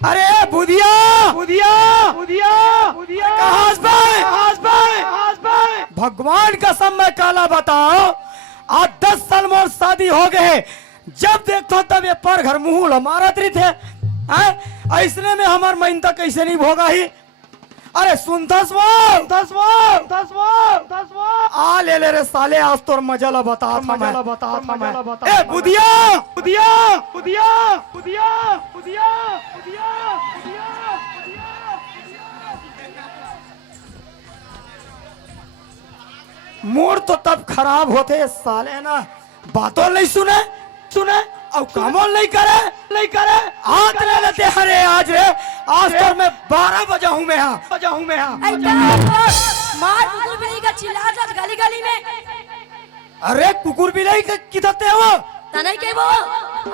अरे बुधिया बुधिया बुधिया बुधिया भगवान का समय काला बताओ। आज 10 साल मोर शादी हो गए, जब देखो तब ये पर घर मुंह हमारा थे ऐसने में हमार महीना कैसे नहीं भोगा ही। अरे सुन दस आ ले रे साले, आज तोर मजा ला बता था। ए बुधिया बुधिया बुधिया बुधिया बुधिया बुधिया मूड तो तब खराब होते साले ना, बातों नहीं सुने और कामों नहीं करे हाथ ले लेते। अरे आज तो मैं 12 बजा हूँ मैं यहाँ मार कुकुर बिल्ली का चिल्ला गली में। अरे कुकुर बिल्ली किधर थे वो तने के वो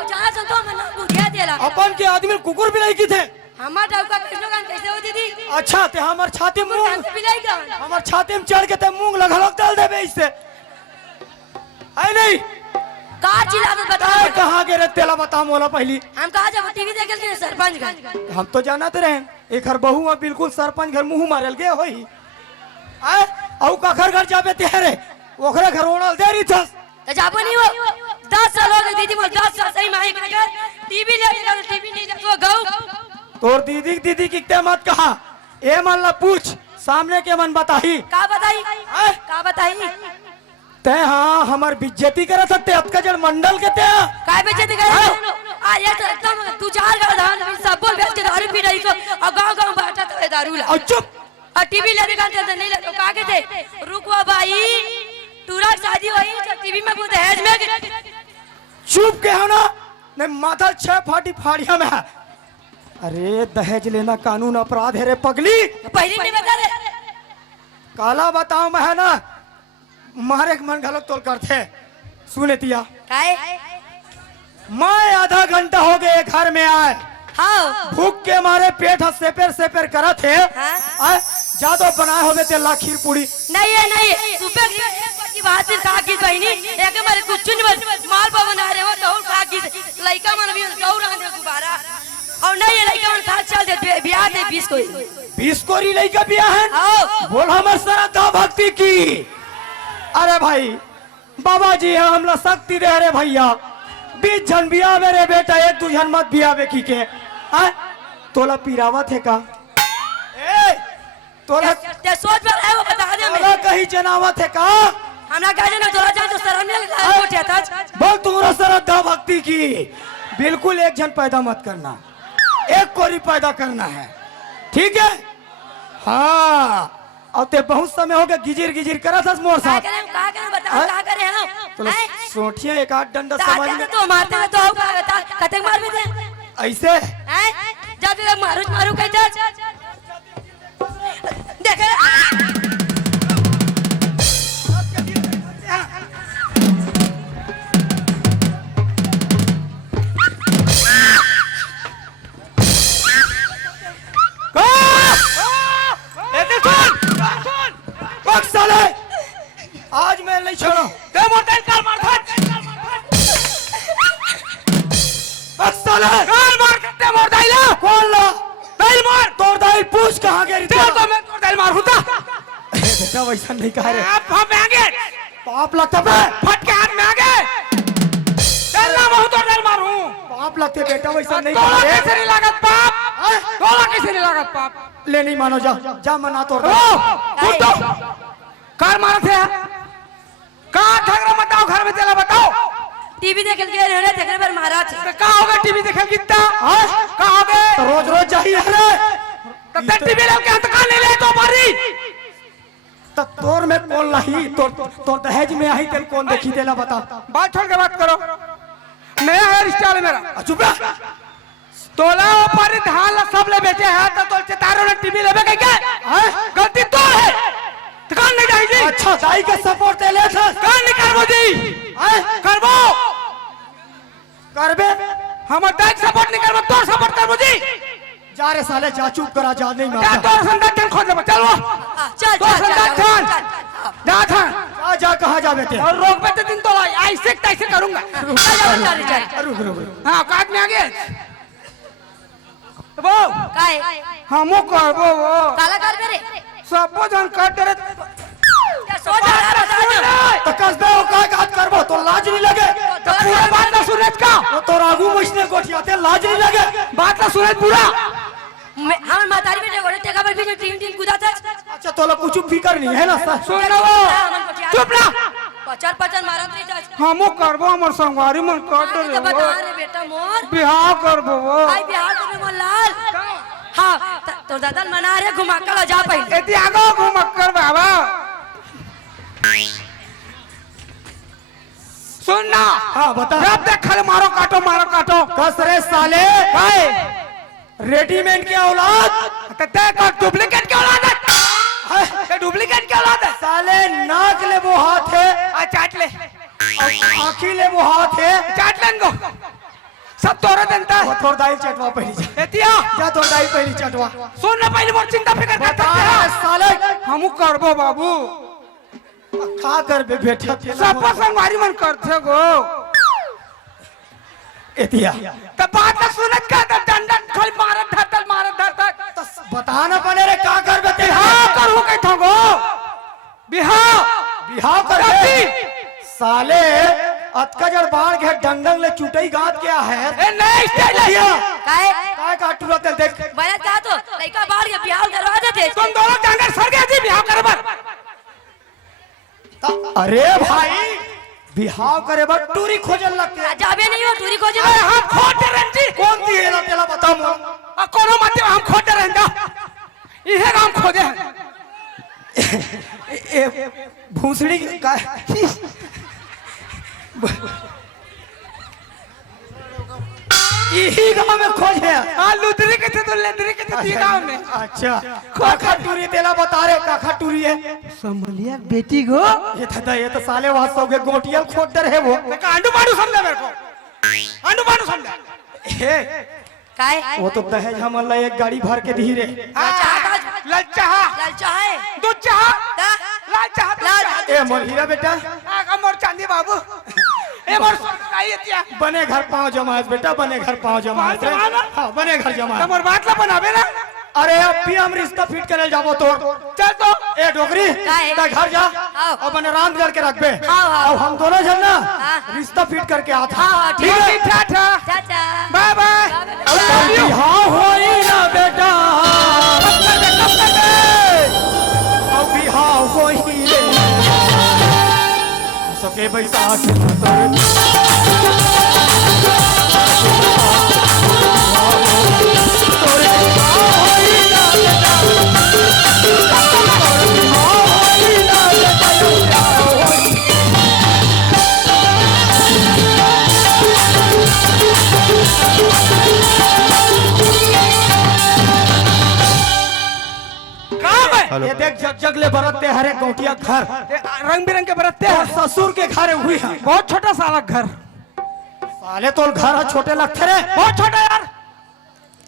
जाना चलतो मन बुधिया देला अपन के आदमी कुकुर बिल्ली की थे। हमार डाउका कैसे हो दीदी? अच्छा ते हमार छाती में बिलाई का हमार छाती में चढ़ के ते मुंह लगा डाल देबे इससे है नहीं का चिल्लात बता। कहां के रे तेला बता मोला पहली। हम कहा जब टीवी देखल के सरपंच का हम तो जानते रहे एक हर बहू में बिल्कुल सरपंच घर मुंह मारल गए होई आ औ कखर घर जाबे तेरे ओकरे घर ओणल देरी थस त जाबो नहीं हो। 10 साल हो गए दीदी मोर 10 साल सही माई के घर टीवी नहीं देखो गौ तोर दीदी की ते मत कहा ए मन ला पूछ सामने के मन बताही का बताई ते हाँ हमार बेइज्जती करत हते अतकजड़ मंडल के ते काय बेइज्जती करे आ ये तो एकदम तू चार का धान सब बोल बेच के दारू पी रही तो और गांव बांटा तो दारू ला और चुप और टीवी ले दिखा चलते नहीं ले तो का के थे रुकवा भाई टूरा शादी हुई जब टीवी में वो दहेज में चुप के हो ना ने माथा 6 फाड़िया में। अरे दहेज लेना कानून अपराध है रे पगली। पहले नहीं बता रे काला बताओ मैं है ना मारे मन गलत तोल करते सुने तिया काय मैं आधा घंटा हो गए घर में आए हाँ भूख के मारे पेट सेपेर करा थे जादो बनाए होवे ते लाखीर पूरी नहीं सुबह की बात है का की बहनी एक मारे कुछ नहीं माल बना रहे हो तो का की लड़का मन भी गौर आ दे दोबारा और नहीं लड़का मन 7 साल दे ब्याह दे 20 कोरी लड़का ब्याह है हां बोल हमर श्रद्धा भक्ति की। अरे भाई बाबा जी हम ला शक्ति दे रे भैया 20 जन बिया मेरे बेटा 1-2 जन मत बिया बेकी के तोला पीरावत है का ए तोला ते सोच पर है वो बता दे तोला कहीं जनावत है का हमरा कहे ना तोला जान तो शरण नहीं लगा उठे था बोल तुम्हारा श्रद्धा भक्ति की बिल्कुल 1 जन पैदा मत करना 1 कोरी पैदा करना है ठीक है। हाँ और ते बहुत समय हो गया गिजिर करा था मोर साथ का करे बता का करे हम तो सोचिए 1-8 डंडा समझ में तो मारते तो का बता कते मार भी दे ऐसे हैं जब मारू कहता देख आज मैं नहीं छोड़ो ते मोटर कार मार काल मार करते मोर दाइला कौन ला दाइल मार तोर दाइल पूछ कहां गई ते तो मैं तोर दाइल मार होता बेटा वैसा नहीं कह रहे आप हम आगे पाप लगता है फट के हाथ में आगे चलना बहुत तोर दाइल मारू पाप लगते बेटा वैसा नहीं तोला कह कैसे रहे नहीं लागत पाप तोला कैसे नहीं लागत पाप ले नहीं मानो जा मना तोर उठ तो कार मारा थे कहां ठगरा बताओ घर में चला बताओ टीवी देख के रे देखने पर मारा थे का होगा टीवी देख कितना का होगा रोज जाइए रे तब टीवी लेके हाथ का ले ले तो मारी तो तोर में कौन लाही तोर दहेज में आई तेरे कौन देखी देला बता बात छोड़ के बात करो नया हेयर स्टाइल मेरा चुप रह तोला ऊपर धान सब ले बेचे है तो तोल सितारों ने टीवी लेबे के क्या गलती तो है दुकान नहीं जाएगी। अच्छा दाई के सपोर्ट दे ले था कान नहीं करबो जी करबो करबे हम दाई सपोर्ट नहीं करबो तो सपोर्ट करबो जी जा रे साले जा चुप करा जा नहीं जा मार तो संगठन खोज ले चल वो चल तो संगठन जा था जा कहां जा बेटे और रोक पे दिन तो ऐसे कैसे करूंगा रुक हां काट में आगे करबो काय हमू करबो वो काला कर बेरे सबो जन कर रे क्या सोच रहा बता दो तो कस दे का हाथ करबो तो लाज नहीं लगे तो पूरा बात ना सुने का वो तो रागू मछने गोठियाते लाज नहीं लगे बात ना सुने पूरा हम मातारी बेटे गोड़े ते खबर भी टीम टीम कूदा था अच्छा तो कुछ फिकर नहीं है ना सुन लो चुप ना पचर पचर मारत नहीं जा हमू करबो हमर संगवारी मन कर तो रे बता रे बेटा मोर बिहाव करबो वो आई बिहार में मोर लाल हां तो दादा मना रे घुमा के जा पहले एती आगो घुमक्कर बाबा सुन ना हाँ बता अब देख खाली मारो काटो कस रे साले भाई रेडीमेड की औलाद ते का डुप्लीकेट क्या औलाद है ते डुप्लीकेट क्या औलाद है साले नाक ले वो हाथ है आ चाट ले और आँखी ले वो हाथ है चाट लेन को सब तोरे जनता वो थोड़ा दाई चटवा पहली जा एतिया क्या थोड़ा दाई पहली चटवा सुन ना पहले मोर चिंता फिकर बता करता रे साले हमू करबो बाबू का कर बे बेटा सब संगवारी मन करथे गो एतिया त बात ना सुनत का त दंडन खाली मारत धरतल तो बताना पड़े रे का कर बे बिहाव करू के थगो बिहाव बिहाव कर बे साले अतकजड़ बाढ़ के डंगंग ले चुटई गात क्या है ए नहीं स्टाइल है काय काय का तुरंत देख मैंने कहा तो लड़का बाहर के बिहार करवा देते तुम दोनों डांगर सर गए थी बिहाव करबर अरे भाई बिहाव करे बर टूरी खोजल लगते जाबे नहीं हो टूरी खोजे अरे हम खोटे रंजी कौन दी है तेला बता मो आ कोनो मत हम खोटे रहंदा इहे हम खोजे ए भूसड़ी का यही गांव में खोज है आ लुदरी के थे तो लेदरी के थे गांव में अच्छा काखा टूरी तेला बता रे काखा टूरी है संभलिया बेटी गो ये तो साले वास्तव के गोटिया खोटर है वो ते आंडू मांडू समझा मेरे को आंडू मांडू समझा हे काय वो तो दहेज हमन ला एक गाड़ी भर के दी रे ललचा ललचा है दूध चाह ता ललचा ए मोर हीरा बेटा आ मोर चांदी बाबू ए मोर आई एतिया बने घर पाँव जमात बेटा बने घर पाँव जमात पाँव जमात? हाँ बने घर जमात तमोर बात ला बनावे ना अरे अब भी हम रिश्ता फिट करे जाबो तो चल तो ए डोगरी काहे? ता घर जा आओ। और बने राम करके रख बे आओ, आओ। और हम दोनों जन ना हाँ। रिश्ता फिट करके आता हाँ, ठीक ठीक ठीक है ठाठा चाचा बाय बाय हाँ होई ना बेटा अब बिहाव होई रे सके बैसाख ये देख जग जग ले बरतते हरे गोटिया घर रंग बिरंग के बरतते और हैं ससुर के घर हुई है बहुत छोटा साला घर साले तो घर छोटे लगते रे बहुत छोटा यार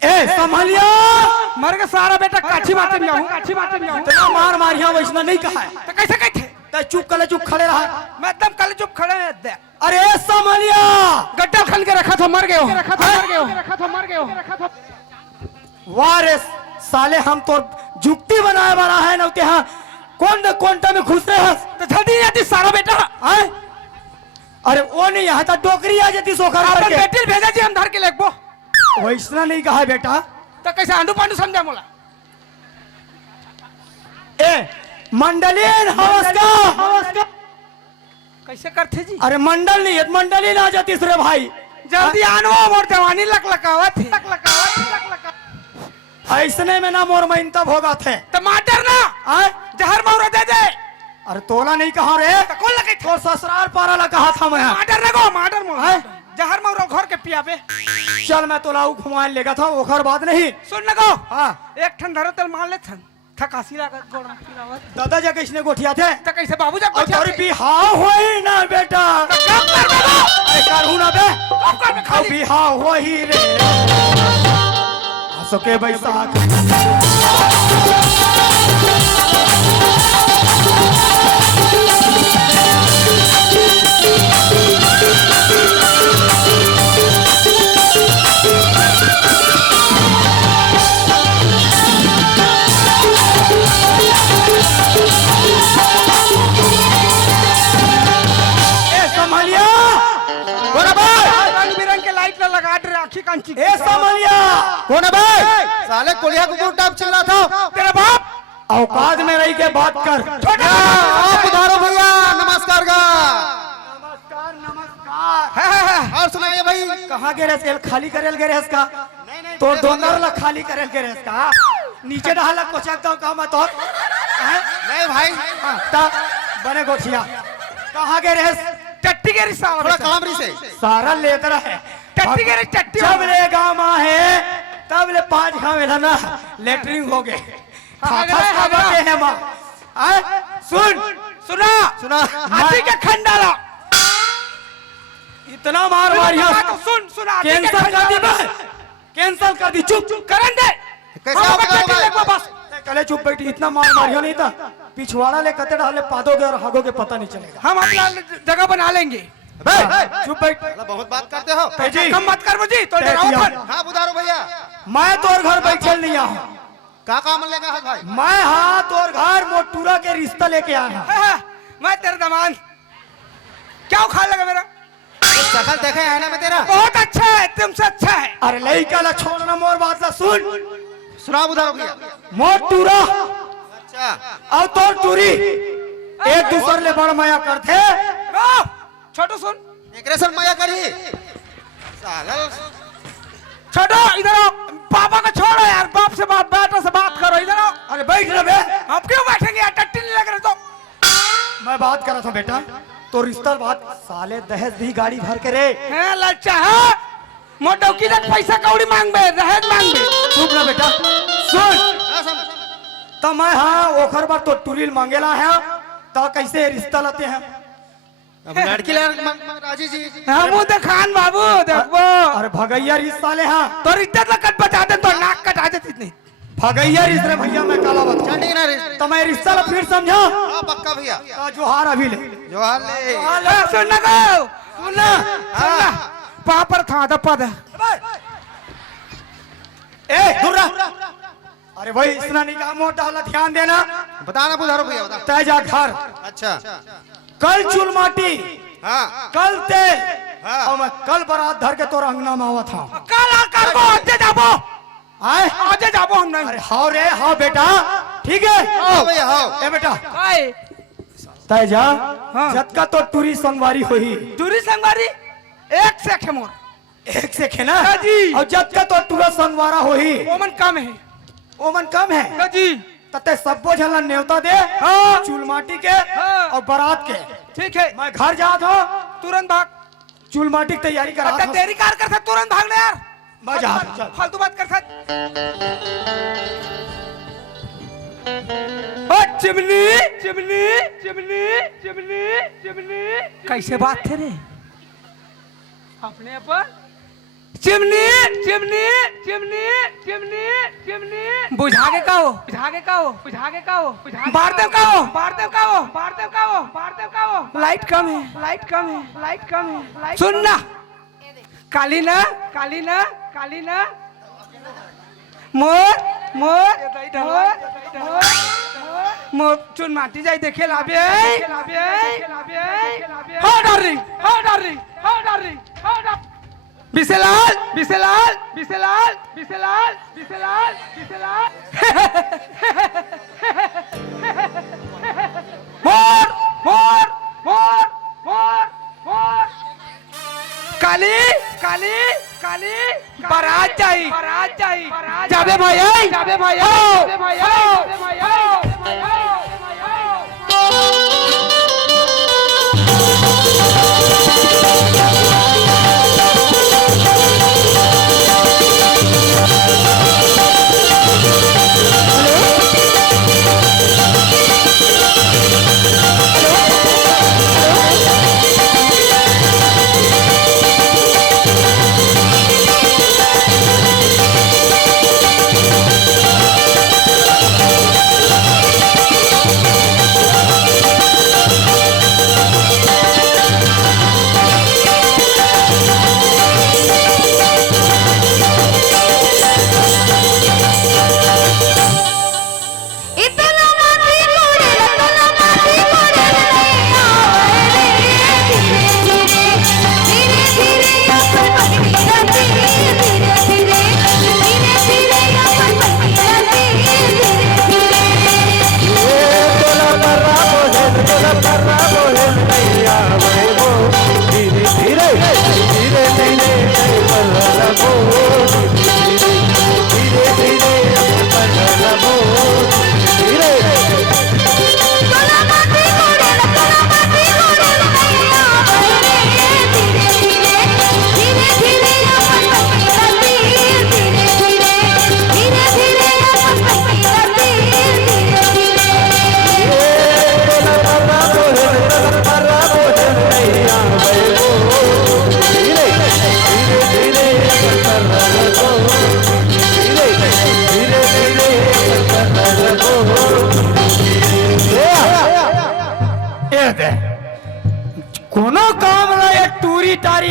ए संभालिया मर के सारा बेटा काठी मारते जाऊं इतना मार मारिया वैसना नहीं कहा है तो कैसे कहते ते चुप खड़े रहा मैं एकदम कल चुप खड़े हैं दे अरे संभालिया गड्ढा खन के रखा था मर गए हो वाह रे साले हम तो जुक्ति बनाए बना है ना के हाँ कौन न कोंटा में घुस रहे हैं तो जल्दी नहीं आती सारा बेटा हैं? अरे वो नहीं यहाँ तक डोकरी आ जाती सोखर अपन करके बेटी भेजा जी हम धर के लेको वैसना नहीं कहा बेटा तो कैसे आंडू पांडू समझा मोला ए मंडलीन हवस का कैसे करते जी अरे मंडल नहीं है मंडलीन आ जाती रे भाई जल्दी आनो मोर जवानी लकलकावत थी ऐसने में ना मोर महिन तब होगा थे टमाटर ना आए? जहर मौरा दे दे अरे तोला नहीं कहा रे तो कौन लगे तो ससुराल पारा ला कहा था मैं टमाटर रे गो टमाटर मोर हैं? जहर मौरा घर के पियाबे चल मैं तोला घुमाने लेगा था ओखर बात नहीं सुन न गो हाँ एक ठन धरो तल मान ले थन थकासी लागत गोड़ा पिरावत दादा जा किसने गोठिया थे तो कैसे बाबू जा और तोरी बिहाव होई ना बेटा कब कर बाबू अरे करहू ना बे कब कर और खाली बिहाव होई रे सके बैसाख कंची ए समलिया कौन है भाई? साले कोलिया कुकुर टाइप चल रहा था। तेरा बाप औकात में रही के बात कर। छोटा आप उधारो भैया, नमस्कार का। नमस्कार नमस्कार। और सुनाइए भाई। कहाँ गे रेस खाली करेल गे रेस का? तोर दोनों ला खाली करेल गे रेस का? नीचे डाला कोचक तो काम तो नहीं भाई, बने गोठिया कहाँ गे रेस? चट्टी के रिश्ता थोड़ा काम रही से। सारा लेतर है चट्टी के चट्टी जब ले गाँव है तब ले 5 गाँव है ना लेटरिंग हो गए। सुन सुना सुना हाथी के खंड डाला। इतना मार मारिया तो सुन सुना कैंसल कर दी बस, कैंसल कर दी। चुप चुप करन दे। कैसे हम आप चट्टी करोगे? लगवा बस। कले चुप बैठी। इतना मार मारिया नहीं था पिछवाड़ा ले कते डाले पादोगे और हागोगे पता नहीं चलेगा। हम अपना जगह बना लेंगे। चुप बैठ। साला बहुत बात करते हो। तेजी कम मत कर मुझे तो तेजी डराओ आओ। मत। हाँ उधारो भैया, मैं तोर घर बैठल नहीं आया। का काम लेगा है भाई? मैं हाँ तोर घर मोटूरा के रिश्ता लेके आया। मैं तेरा दामाद क्या खा लगा मेरा? शकल देखे है ना मैं तेरा। बहुत अच्छा है, तुमसे अच्छा है। अरे लड़का ला छोड़ना मोर बात ला सुन। सुना उधारो भैया। मोटूरा अच्छा और तोर टूरी एक दूसरे ले बड़ माया करते। छोटू सुन, एग्रेशन माया करी साला। छोटू इधर आओ। पापा को छोड़ो यार, बाप से बात बेटा से बात करो। इधर आओ। अरे बैठ रहे बे। हम क्यों बैठेंगे यार? टट्टी नहीं लग रहे तो। मैं बात कर रहा था बेटा तो रिश्ता बात साले दहेज दी गाड़ी भर के रे। हैं लच्चा है मोटो की तक पैसा कौड़ी मांग बे, दहेज मांग बे। चुप ना बेटा सुन। तो मैं हाँ ओखर बार तो टूरिल मांगेला है तो कैसे रिश्ता लाते हैं? अब लड़की ले राजी जी। हम दिखान बाबू देखबो। अरे भगैया रिश्ता ले हाँ तो इज्जत लगत बचा दे तो नाक कटा देती इतनी। भगैया रिश्ते भैया मैं काला बता। चल ठीक है ना रे। तो मैं रिश्ता ला फिर समझा हाँ पक्का भैया। तो जोहार अभी ले। जोहार ले। सुनना को सुनना पापर था द पद। ए दूर रह। अरे भाई इतना निकाह मोटा वाला ध्यान देना। बताना उधारो भैया बता। तय जा घर अच्छा कल चूल माटी हाँ कल तेल हाँ। और मैं कल बारात धर के तोर अंगना में आवा था। कल कर को आजे जाबो। आए आजे जाबो हम नहीं। अरे हाँ रे हाँ बेटा ठीक है। हाँ भैया हाँ। ए बेटा काय तय जा हाँ। जतका तो टूरी संगवारी होई दूरी संगवारी एक से खेमोर एक से खेना हाँ जी। और जतका तो टूरा संगवारा होई ओमन कम है। ओमन कम है जी तते सबो झला न्योता दे हाँ। चूल माटी के हाँ। और बारात के। ठीक है मैं घर जात हो तुरंत भाग। चूल माटी की तैयारी करा अच्छा देरी कार कर सकते तुरंत भागना यार। मैं जा रहा हूं, चल। फालतू बात कर सकते। Chimney chimney chimney chimney chimney कैसे बात थे रे अपने अपन? Chimney chimney chimney chimney chimney बुझा के कहो बुझा के कहो बुझा के कहो बारदेव कहो बारदेव कहो बारदेव कहो बारदेव कहो। लाइट कम है लाइट कम है लाइट कम है लाइट। सुनना काली ना काली ना काली ना मोर मोर मोर मोर चुन माटी जाई देखे लाबे हो डरी हो डरी हो डरी हो डरी। बिसेलाल बिसेलाल बिसेलाल बिसेलाल बिसेलाल बिसेलाल मोर मोर मोर मोर मोर काली काली काली बारात जाई जाबे भाई जाबे भाई जाबे भाई।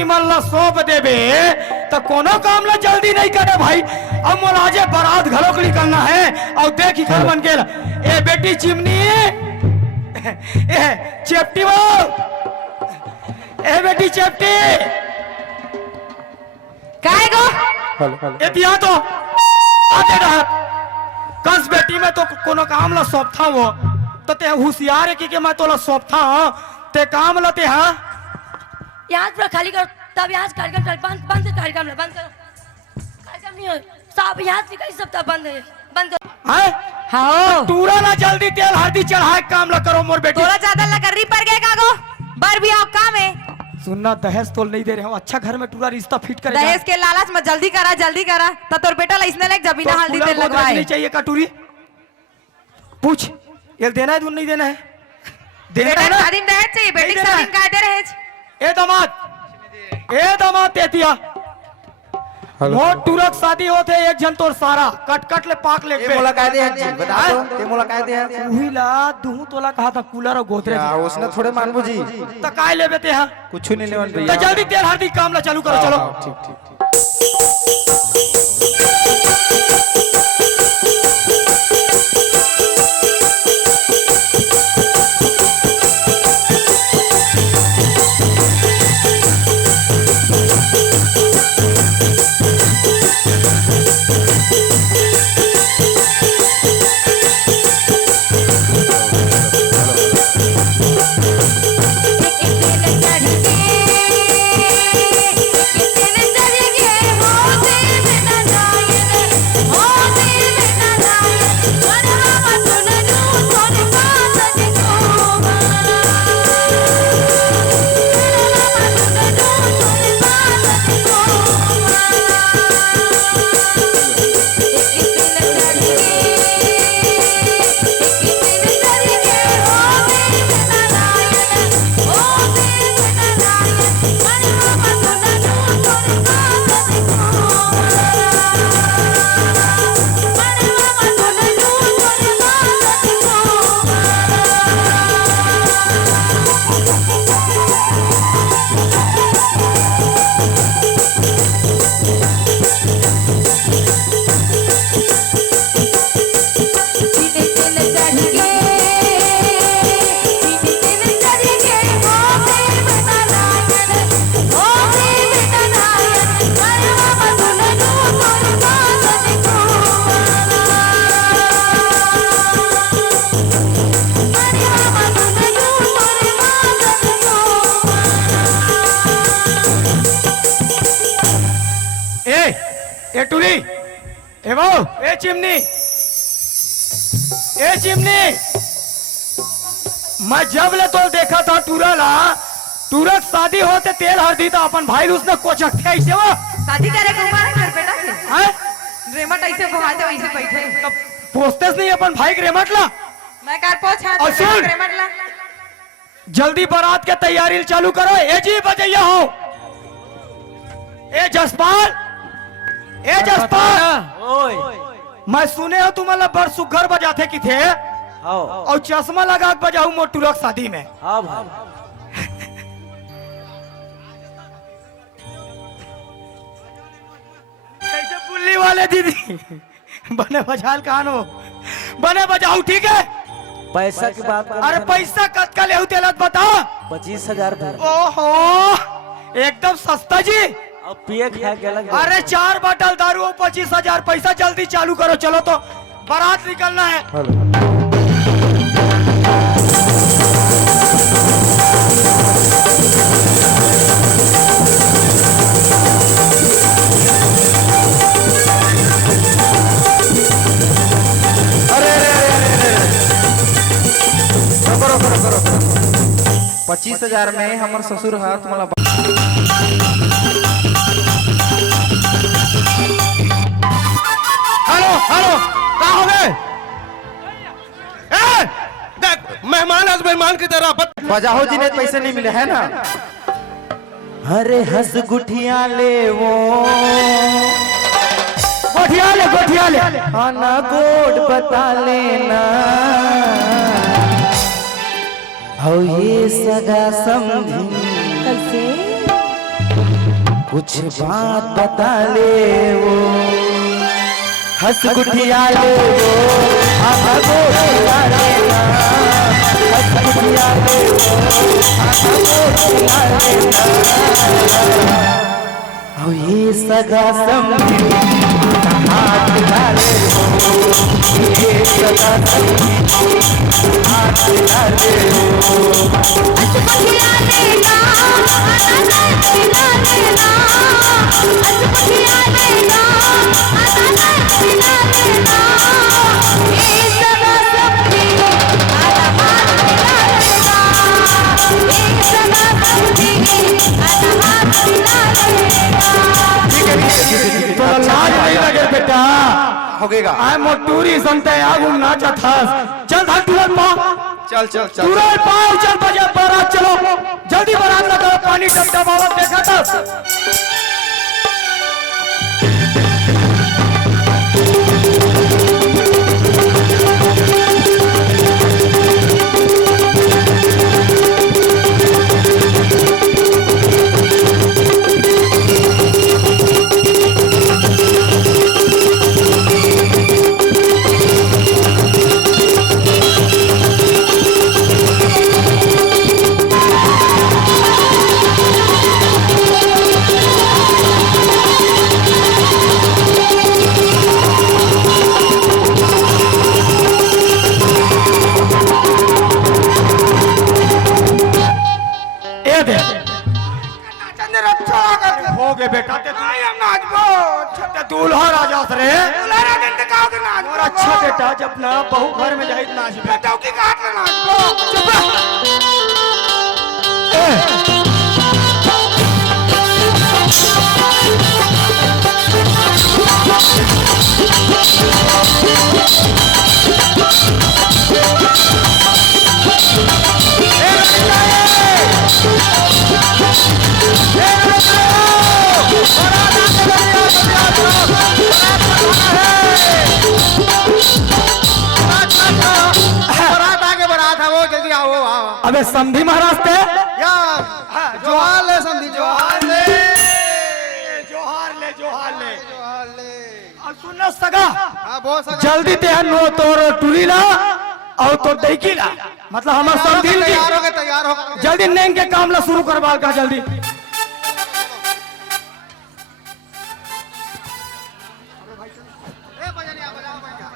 इमन ला सौंप देबे तो कोनो काम ला जल्दी नहीं करे भाई। अब मोलाजे बारात घरों को निकलना है और देख कर बन गेल ए बेटी चिमनी ए चेपटी वो ए बेटी चेपटी काय गो ए दिया तो आते रह कंस बेटी में तो कोनो काम ला सौंप था वो तो ते होशियार है कि मैं तोला सौंप था ते काम लते हाँ यहाँ पर खाली करो तब यहाँ से कार्यक्रम चल बंद से कार्यक्रम बंद करो कार्यक्रम नहीं हो साहब यहाँ से कहीं सब तब बंद है बंद करो हैं हाँ टूरा ना जल्दी तेल हल्दी चढ़ाए काम ला करो मोर बेटी थोड़ा ज्यादा लकड़ी पड़ गया कागो बर भी आओ काम है सुनना दहेज तो नहीं दे रहे हो अच्छा घर में टूरा रिश्ता फिट करेगा दहेज के लालच में जल्दी करा तो तोर बेटा इसने लायक जबीना तो हल्दी कूलर तेल गोदरेज लगवाए नहीं चाहिए कटोरी पूछ ये देना है तू नहीं देना है देना बेटा है ना शादी में दहेज चाहिए बेटी नहीं की शादी देना में का दे रहे ए दामाद तेतिया मोट टूरक शादी होते एक जन तोर सारा कट कट ले पाक ले ये मुलाकात है जी बता दो ये मुलाकात है वही ला दूं तोला कहा था कूलर और गोदरेज क्या उसने थोड़े मानबू जी तो काय ले बेते हैं कुछ नहीं लेवन तो भैया जल्दी तेल हल्दी काम ला चालू करो चलो ठीक ठीक ठीक ए टूरी ए वो ए चिमनी मैं जब ले तो देखा था टूरा ला टूरक शादी होते तेल हल्दी तो अपन भाई उसने कोचक थे ऐसे वो शादी करे को मारे घर बेटा के हैं रेमट ऐसे घुमाते वैसे बैठे तब पोस्टेस नहीं अपन भाई के रेमट ला मैं कार पहुंच हाथ और सुन। रेमट ला जल्दी बारात के तैयारी चालू करो ए जी बजैया हो ए जसपाल मैं सुने हो तुम बड़ सुघर बजाते की थे और चश्मा लगा के बजाऊ मोटूरक शादी में कैसे बुल्ली वाले दीदी बने बजाल कहानो बने बजाऊ ठीक है पैसा की बात कर अरे पैसा कत का ले तेलत बता 25,000 ओहो एकदम सस्ता जी अब पिए खा के लग अरे 4 बोतल दारू और 25,000 पैसा जल्दी चालू करो चलो तो बारात निकलना है अरे 25,000 में हमार ससुर है तुम्हारा हेलो हेलो कहाँ हो गए देख मेहमान आज मेहमान की तरह बजाओ जी ने पैसे नहीं मिले है ना अरे हंस गुठिया ले वो गोठिया ले आना कोड बता लेना हो ये सगा समझी कैसे कुछ बात बता ले वो हंस गुठिया ले वो आधा गोद खिला लेना हंस गुठिया ले वो आधा गोद खिला लेना और ये सगा समझी हाथ डाले वो ये सगा समझी हाथ डाले वो अजबुठिया लेना आना खिला लेना अजबुठिया लेना आना खिला लेना ये सदा सबकी आधा हाथ खिला लेना ये सदा सबकी आधा हाथ खिला लेना तो लाज नहीं लगे बेटा होगेगा आय मोटूरी सुनते आगू नाचा था चल धर तुरंत पा चल चल चल तुरंत पाओ चल बजे बारात चलो जल्दी बारात लगाओ पानी डबडा बाबा देखा था हो गए बेटा ते दूल्हा राजा रे और अच्छा बेटा जब ना बहू घर में जाए नाच बेटा की काट नाच अबे संधि महाराज थे यार जोहार ले संधि जोहार ले जोहार ले जोहार ले जोहार ले और सुनना सगा हाँ बहुत सगा जल्दी ते नो तोर टूरी ला और तो दैकी ला मतलब हमार संधि तैयार हो गए तैयार हो गए जल्दी नेंग के काम ला शुरू करवा का जल्दी बजाओ भैया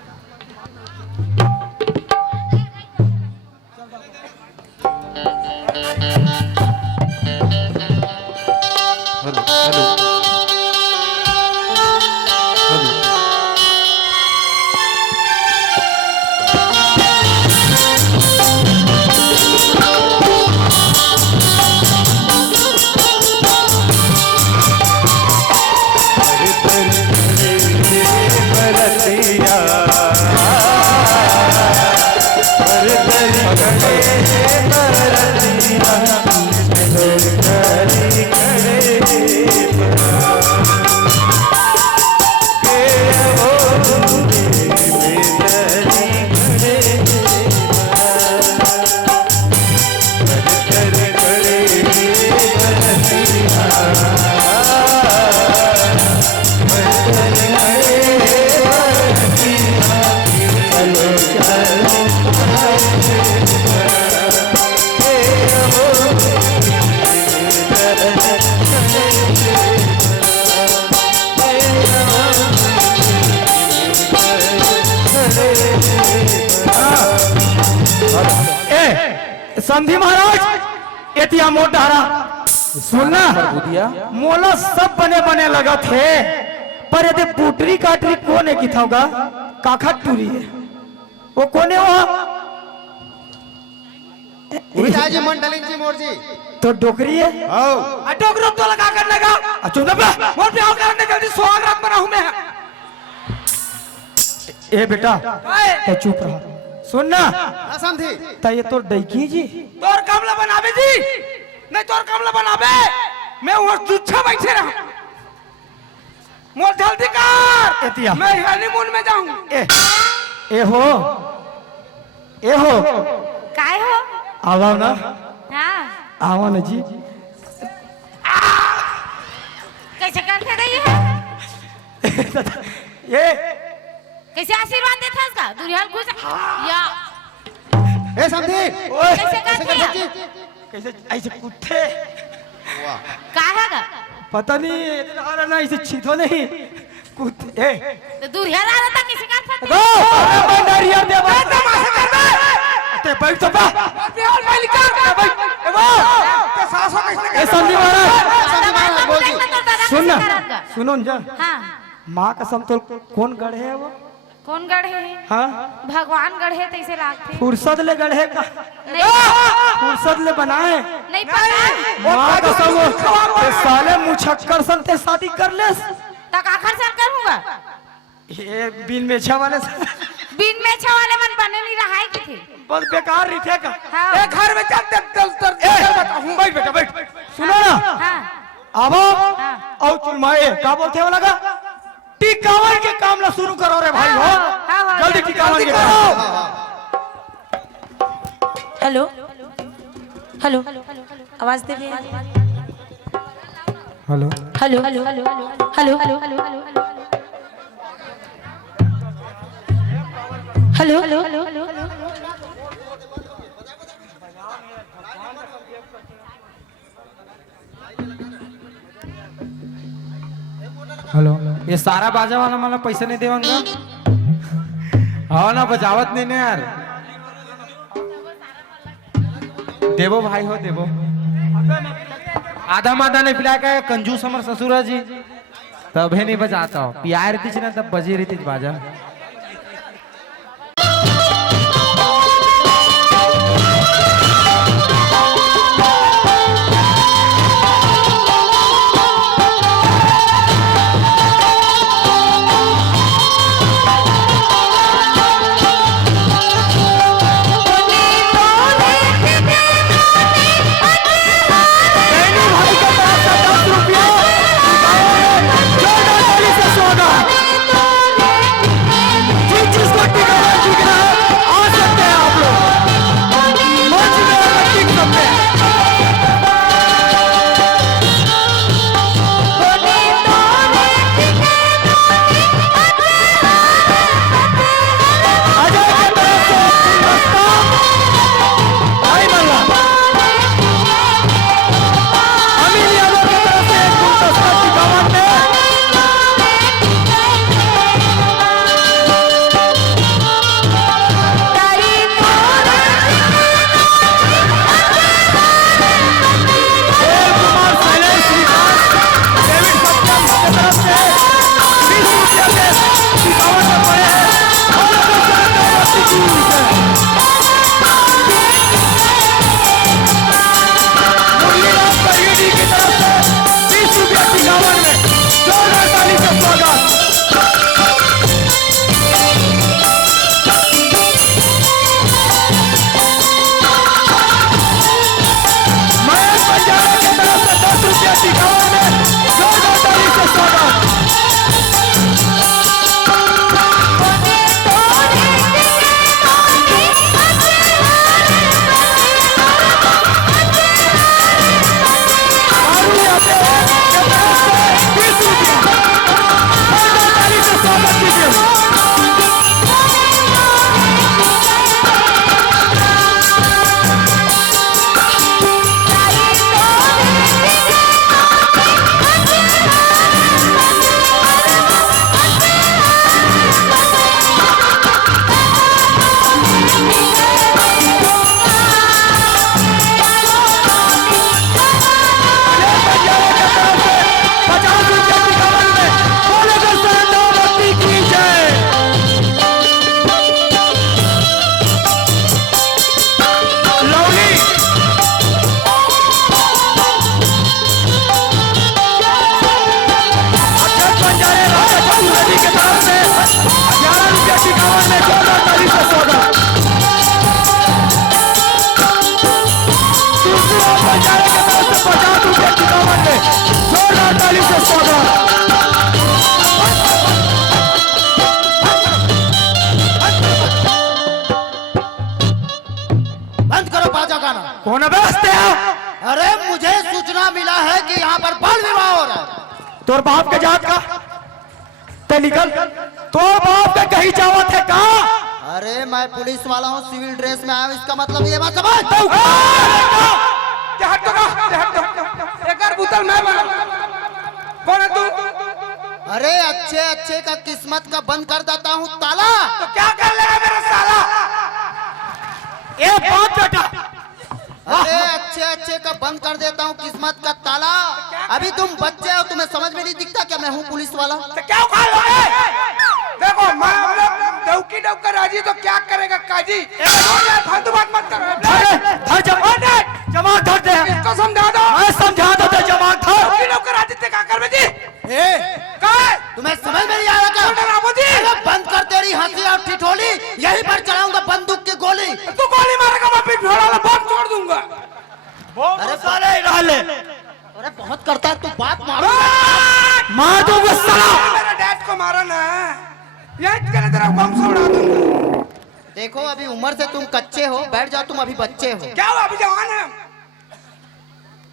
हेलो हेलो संधि महाराज एतिया मोटारा सुनना मोला सब बने बने लगा थे पर यदि पुटरी काटरी कोने की था काखा टूरी है वो कोने वहाँ जी मंडलिन जी मोर जी तो डोकरी है डोकरो तो लगा कर लगा चुप ना मोर पे आओ करने जल्दी स्वागत बनाऊं मैं ए बेटा ए चुप रहा सुनना समझी ता ये तो डैकी जी तोर कमला बनावे जी नहीं तोर कमला बनावे मैं वो जुच्छा बैठे रहा मोर जल्दी कर एतिया मैं हनीमून में जाऊं ए हो काय हो आओ ना हाँ आओ ना जी ये कैसे आशीर्वाद देता इसका दुरियाल खुश या ए समझी कैसे करते हैं कैसे ऐसे कुत्ते का है पता नहीं इधर आ रहा ना ऐसे छीतो नहीं कुत्ते तो दुरियाल आ रहा था कैसे करता गो बंदरिया दे ते बैठ तो बा ए संदीप महाराज सुन ना सुनो ना हाँ माँ कसम तो कौन गढ़े है वो कौन गढ़े है हाँ भगवान गढ़े तैसे लागते फुर्सत ले गढ़े का नहीं फुर्सत ले बनाए नहीं पता माँ कसम ते साले मुछक्कर सन ते शादी कर ले तक आखिर से करूंगा ये बिन में छा वाले से बिन में छा वाले मन बने नहीं रहा है कि थे बस बेकार रिथे का हाँ ए घर में चल बैठ बेटा बैठ सुनो ना हाँ अब और चुलमाए का बोलते हो लगा टिकावर के काम ला शुरू करो रे भाई हो हाँ, जल्दी टिकावर के करो हेलो हेलो आवाज दे भैया hello hello hello hello hello hello hello hello ये सारा बाजा वाला मला पैसे नहीं देवांगा हाँ ना बजावत नहीं ना यार देवो भाई हो देवो आधा माधा नहीं पिला के कंजूस हमर ससुरा जी तभी नहीं बजाता हो पिया रहती ना तब बजी रहती बाजा कौन बेचते हैं? अरे मुझे सूचना मिला है कि यहाँ पर बाल विवाह हो रहा है। तोर बाप के जात का ते निकल। तो बाप के कहीं जावत है कहा? अरे मैं पुलिस वाला हूँ, सिविल ड्रेस में आया हूँ, इसका मतलब ये बात समझ। एक और बोतल मैं बना। कौन है तू? अरे अच्छे अच्छे का किस्मत का बंद कर देता हूँ ताला। तो क्या कर लेगा मेरा साला? ए बाप बेटा, अरे अच्छे अच्छे का बंद कर देता हूँ किस्मत का ताला। अभी तुम बच्चे हो, तुम्हें समझ में नहीं दिखता क्या मैं हूँ पुलिस वाला? तो क्या उखाड़ लोगे? देखो मैं डौकी डौकर राजी तो क्या करेगा काजी? फालतू बात मत करो। धर जमा धर दे। इसको समझा दो। मैं समझा दो ते जमा धर। डौकी डौकर राजी ते क्या कर बेटी? ए, कहाँ? तुम्हें समझ में नहीं आ रहा क्या? अरे बंद कर तेरी हंसी और ठिठोली, यहीं पर चलाऊंगा बंदूक की गोली। तू गोली मारेगा मैं पीठ फोड़ा बम छोड़ दूंगा। अरे साले रहले अरे बहुत करता है तू, बात मारो। मार दूंगा साला। मेरे डैड को मारा ना, यही करे तेरा बम से उड़ा दूंगा। देखो अभी उम्र से तुम कच्चे हो, बैठ जाओ, तुम अभी बच्चे हो। क्या हुआ? अभी जवान है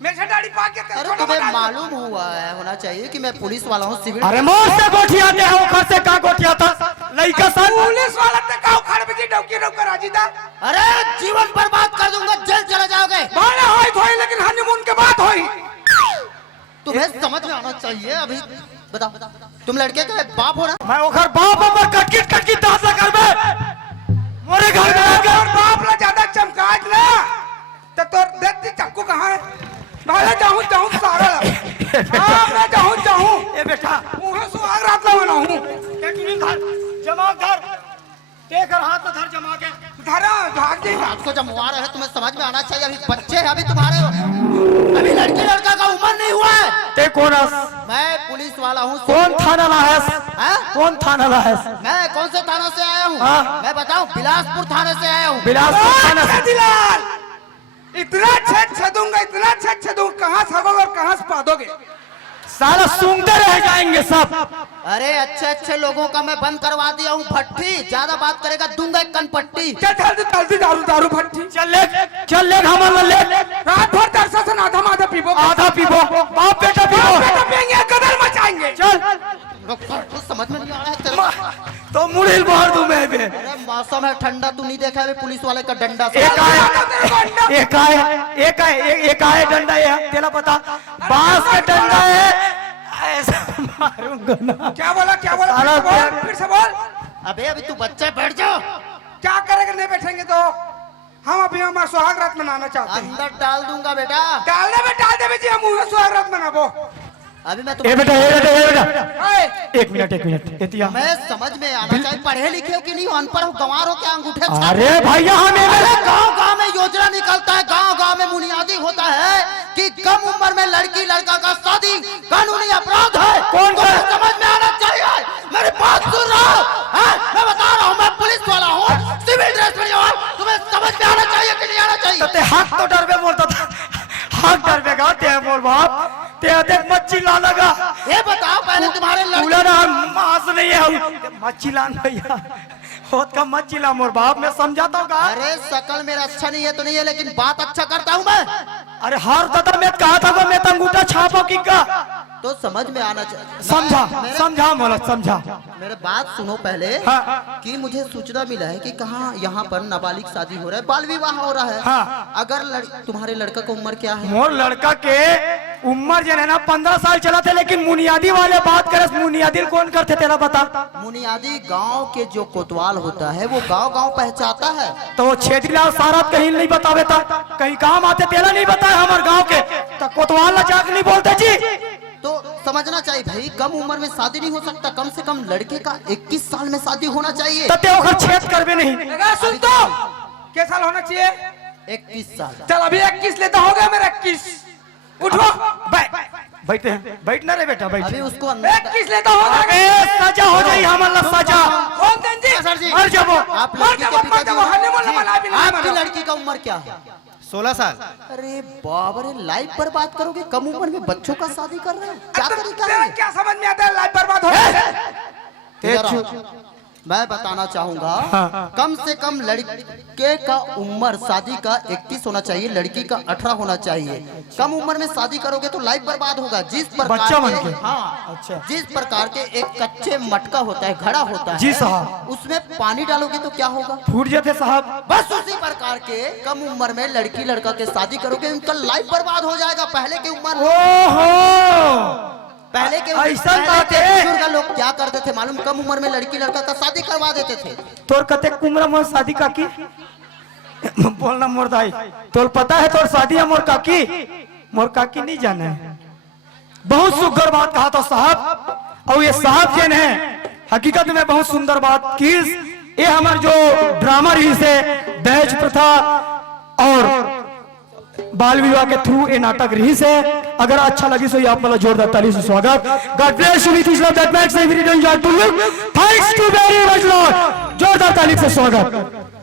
मेरे से दाढ़ी पाक के अरे तुम्हें मालूम हुआ है होना चाहिए कि मैं पुलिस वाला हूँ, सिविल। अरे मोर से गोठिया दे हो, घर से का गोठिया था लइका सन। पुलिस वाला ते का उखाड़ बेटी डौकी डौकर राजी था। अरे जीवन बर्बाद कर दूंगा, जेल चले जाओगे। भाड़े होई थोड़ी लेकिन हनीमून के बाद होई। तुम्हें समझ में आना चाहिए। अभी बताओ तुम लड़के का बाप हो ना? मैं ओकर बाप पर कटकिट कटकिट दास करबे मोरे घर में आके। और बाप ला ज्यादा चमकाज ना तो तोर देखती चक्कू कहाँ है? भाड़े जाऊं जाऊं सारा हां मैं जाऊं ए बेटा मुंह सुहाग रात ला बना हूं। एक मिनट धर, जमा धर, देकर हाथ में धर जमा के। धरा भाग जी। आपको जब मुआ रहे तुम्हें समझ में आना चाहिए। अभी बच्चे हैं, अभी तुम्हारे अभी लड़की लड़का का उम्र नहीं हुआ है। ते कौन है? मैं पुलिस वाला हूँ। कौन थाना ला है? हाँ? कौन थाना ला है? मैं कौन से थाना से आया हूँ? हाँ? मैं बताऊँ, बिलासपुर थाने से आया हूँ। बिलासपुर थाना से। दिलाल इतना छेद छेदूंगा, इतना छेद छेदूंगा, कहाँ सगोगे और कहाँ से पादोगे? सारा सूंघते रह जाएंगे सब। अरे अच्छे अच्छे लोगों का मैं बंद करवा दिया हूँ भट्टी। ज्यादा बात करेगा दूंगा एक कनपट्टी। चल जल्दी दारू दारू भट्टी चल ले हमारा ले। रात भर तरसा से आधा आधा पीबो, आधा पीबो, बाप बेटा पीबो। बेटा पियेंगे, गदर मचाएंगे। चल कुछ समझ में नहीं आ रहा है तेरे। तो मुड़िल मार दूं मैं भी। अरे मौसम है ठंडा, तू नहीं देखा है पुलिस वाले का डंडा से? एक आए डंडा है तेरा पता? बांस का डंडा है, ऐसा मारूंगा ना। क्या बोला साला फिर से बोल। अबे अभी तू बच्चे बैठ जाओ। क्या करेंगे? नहीं बैठेंगे तो हम अभी हमारा सुहाग रात मनाना चाहते हैं। अंदर डाल दूंगा बेटा। डालने में डाल दे बेटी, हम मुंह सुहाग रात मनाबो। अभी मैं ए बेटा ओए, एक मिनट एतिया। मैं समझ में आना चाहिए, पढ़े लिखे हो कि नहीं हो, अनपढ़ हो, गंवार हो क्या, अंगूठे छाप? अरे भैया हमें अरे गांव में योजना निकलता है, गांव में बुनियादी होता है कि कम उम्र में लड़की लड़का का शादी कानूनी अपराध है। कौन तुम्हें समझ में आना चाहिए। मेरी बात सुन रहा हो? मैं बता रहा हूँ, मैं पुलिस वाला हूँ, सिविल ड्रेस में हूँ। तुम्हें समझ में आना चाहिए कि नहीं आना चाहिए? ते हक तो डरबे बोलता था, हक डरबे का ते बोल बाप ते देख मच्छी ला लगा। ये बताओ पहले तुम्हारे कूलर और मांस नहीं है, मच्छी लान भैया होत का मच्छी ला मोर बाप। मैं समझाता हूँ का। अरे शकल मेरा अच्छा नहीं है तो नहीं है, लेकिन बात अच्छा करता हूँ मैं। अरे हर दादा मैं कहा था मैं अंगूठा छापो की का। तो समझ में आना चाहिए। समझा मोला समझा। मेरे बात सुनो पहले। हाँ। कि मुझे सूचना मिला है कि कहाँ यहाँ पर नाबालिग शादी हो रहा है, बाल विवाह हो रहा है। हाँ। अगर तुम्हारे लड़का का उम्र क्या है? मोर लड़का के उम्र जो है ना 15 साल चला थे, लेकिन मुनियादी वाले बात करे, मुनियादी कौन करते तेरा बता? मुनियादी गांव के जो कोतवाल होता है वो गांव पहचाता है। तो वो छेदीलाल सारा कहीं नहीं बतावे था, कहीं काम आते तेरा नहीं बताया हमारे गांव के, तो कोतवाल ला जाके नहीं बोलते जी। तो समझना चाहिए भाई, कम उम्र में शादी नहीं हो सकता, कम से कम लड़के का 21 साल में शादी होना चाहिए। तो ते ओकर छेद करबे नहीं। सुन तो क्या साल होना चाहिए? 21 साल। चल अभी 21 लेता हो गया मेरा 21। उठो बैठते हैं, बैठना रे बेटा बैठ। अभी उसको अंदर 21 लेता हो गया। सजा हो जाई हमारा सजा। सर जी मर जाबो। आप लड़की के पिता जी, आपकी आपकी लड़की का उम्र क्या है? 16 साल। अरे बाप रे, लाइफ पर बात करोगे, कम उम्र में बच्चों का शादी कर रहे हैं, क्या तरीका है? क्या समझ में आता है? लाइफ बर्बाद हो रहा है। मैं बताना चाहूंगा हाँ। कम से कम लड़के का उम्र शादी का 21 होना चाहिए, लड़की का 18 होना चाहिए। कम उम्र में शादी करोगे तो लाइफ बर्बाद होगा। जिस प्रकार बच्चा बन के। हाँ अच्छा। जिस प्रकार के एक कच्चे मटका होता है, घड़ा होता है जी साहब। उसमें पानी डालोगे तो क्या होगा? फूट जाते साहब। बस उसी प्रकार के कम उम्र में लड़की लड़का के शादी करोगे उनका लाइफ बर्बाद हो जाएगा। पहले के उम्र ओहो पहले के ऐसा पहले बात के है। बुजुर्ग लोग क्या करते थे मालूम? कम उम्र में लड़की लड़का का शादी करवा देते थे। तोर कते उम्र मोर शादी का की बोलना मोर दाई तोर पता है तोर शादी है मोर काकी नहीं जाने है। बहुत सुंदर बात कहा तो साहब। और ये साहब जन है हकीकत में बहुत सुंदर बात की। ये हमारे जो ड्रामा रही से दहेज प्रथा और बाल विवाह के थ्रू ये नाटक रही से। अगर अच्छा लगी तो ये आप वाला जोरदार ताली से स्वागत। God bless you with love that makes every day enjoy to live. Thanks to very much lord. जोरदार ताली से स्वागत।